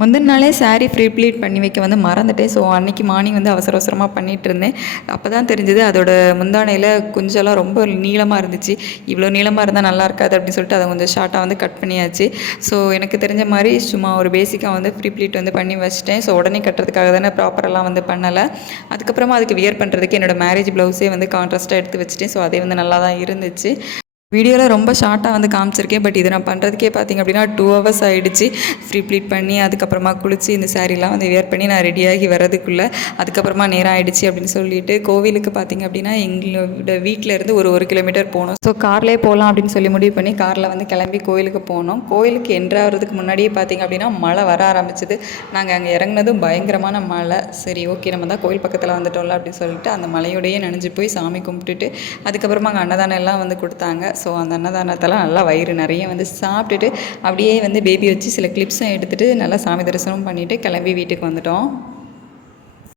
முந்தின நாளே sari pre pleat பண்ணி வைக்க வந்து மறந்துட்டேன். ஸோ அன்றைக்கி மார்னிங் வந்து அவசர அவசரமாக பண்ணிகிட்ருந்தேன். அப்போ தான் தெரிஞ்சது அதோட முந்தானையில் கொஞ்சம்லாம் ரொம்ப நீளமாக இருந்துச்சு. இவ்வளோ நீளமாக இருந்தால் நல்லா இருக்காது அப்படின்னு சொல்லிட்டு அதை கொஞ்சம் ஷார்ட்டாக வந்து கட் பண்ணியாச்சு. ஸோ எனக்கு தெரிஞ்ச மாதிரி சும்மா ஒரு பேசிக்காக வந்து ப்ரீ ப்ளீட் வந்து பண்ணி வச்சிட்டேன். ஸோ உடனே கட்டுறதுக்காக தானே ப்ராப்பரெல்லாம் வந்து பண்ணலை. அதுக்கப்புறமா அதுக்கு வியர் பண்ணுறதுக்கு என்னோடய மேரேஜ் ப்ளவுஸே வந்து கான்ட்ராஸ்ட்டாக எடுத்து வச்சுட்டேன். ஸோ அதே வந்து நல்லா தான் இருந்துச்சு. வீடியோவில் ரொம்ப ஷார்ட்டாக வந்து காமிச்சிருக்கேன். பட் இதை நான் பண்ணுறதுக்கே பார்த்திங்க அப்படின்னா 2 ஹவர்ஸ் ஆகிடுச்சு. ஃப்ரீ ப்ளீட் பண்ணி அதுக்கப்புறமா குளித்து இந்த சாரீலாம் வந்து வியர் பண்ணி நான் ரெடியாகி வரதுக்குள்ளே அதுக்கப்புறமா நேரம் ஆகிடுச்சு அப்படின்னு சொல்லிட்டு கோவிலுக்கு பார்த்திங்க அப்படின்னா எங்களோட வீட்டிலேருந்து ஒரு கிலோமீட்டர் போகணும். ஸோ கார்லேயே போகலாம் அப்படின்னு சொல்லி முடிவு பண்ணி காரில் வந்து கிளம்பி கோவிலுக்கு போனோம். கோவிலுக்கு என்ட்ராகிறதுக்கு முன்னாடியே பார்த்திங்க அப்படின்னா மழை வர ஆரம்பிச்சிது. நாங்கள் அங்கே இறங்குனதும் பயங்கரமான மழை. சரி ஓகே நம்ம தான் கோவில் பக்கத்தில் வந்துட்டோம்ல அப்படின்னு சொல்லிட்டு அந்த மழையோடையே நனைஞ்சு போய் சாமி கும்பிட்டுட்டு அதுக்கப்புறமா அங்கே அன்னதானம் எல்லாம் வந்து கொடுத்தாங்க. ஸோ அந்த அன்னதானத்தெல்லாம் நல்லா வயிறு நிறைய வந்து சாப்பிட்டுட்டு அப்படியே வந்து பேபி வச்சு சில கிளிப்ஸும் எடுத்துகிட்டு நல்லா சாமி தரிசனம் பண்ணிவிட்டு கிளம்பி வீட்டுக்கு வந்துட்டோம்.